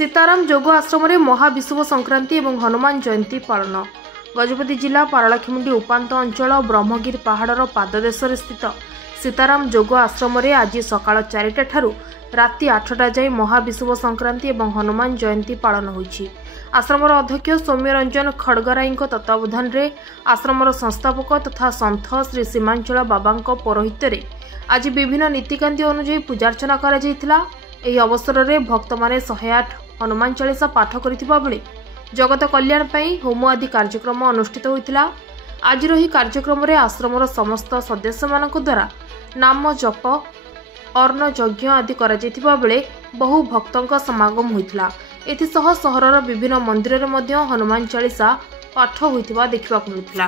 सीताराम जोग आश्रम में महाविषुव संक्रांति और हनुमान जयंती पालन। गजपति जिला पारलाखेमुंडी उपांत अंचल ब्रह्मगिरी पहाड़र पाददेश स्थित सीताराम जोग आश्रम में आज सकाळ 4टा ठारू राति 8टा जाए महाविषुव संक्रांति और हनुमान जयंती पालन होईछि। आश्रमर अध्यक्ष सौम्य रंजन खड़गराई तत्वावधान में आश्रमर संस्थापक तथा सन्थ श्री सीमांचल बाबा पौरोहित्य आज विभिन्न नीतिकांति अनुଯାयी पूजार्चना करा। ଏହି ଅବସରରେ ଭକ୍ତମାନେ 108 ହନୁମାନ ଚାଳିଶା ପାଠ କରିଥିବା ବେଳେ ଜଗତ କଲ୍ୟାଣ ପାଇଁ ହୋମ ଆଦି କାର୍ଯ୍ୟକ୍ରମ ଅନୁଷ୍ଠିତ ହୋଇଥିଲା। ଆଜିର ଏହି କାର୍ଯ୍ୟକ୍ରମରେ ଆଶ୍ରମର ସମସ୍ତ ସଦସ୍ୟମାନଙ୍କ ଦ୍ୱାରା ନାମ ଜପ ଅର୍ଣ୍ଣ ଯଜ୍ଞ ଆଦି କରାଯାଇଥିବା ବେଳେ ବହୁ ଭକ୍ତଙ୍କ ସମାଗମ ହୋଇଥିଲା। ଏଥିସହ ସହରର ବିଭିନ୍ନ ମନ୍ଦିରରେ ମଧ୍ୟ ହନୁମାନ ଚାଳିଶା ପାଠ ହୋଇଥିବା ଦେଖିବାକୁ ମିଳିଥିଲା।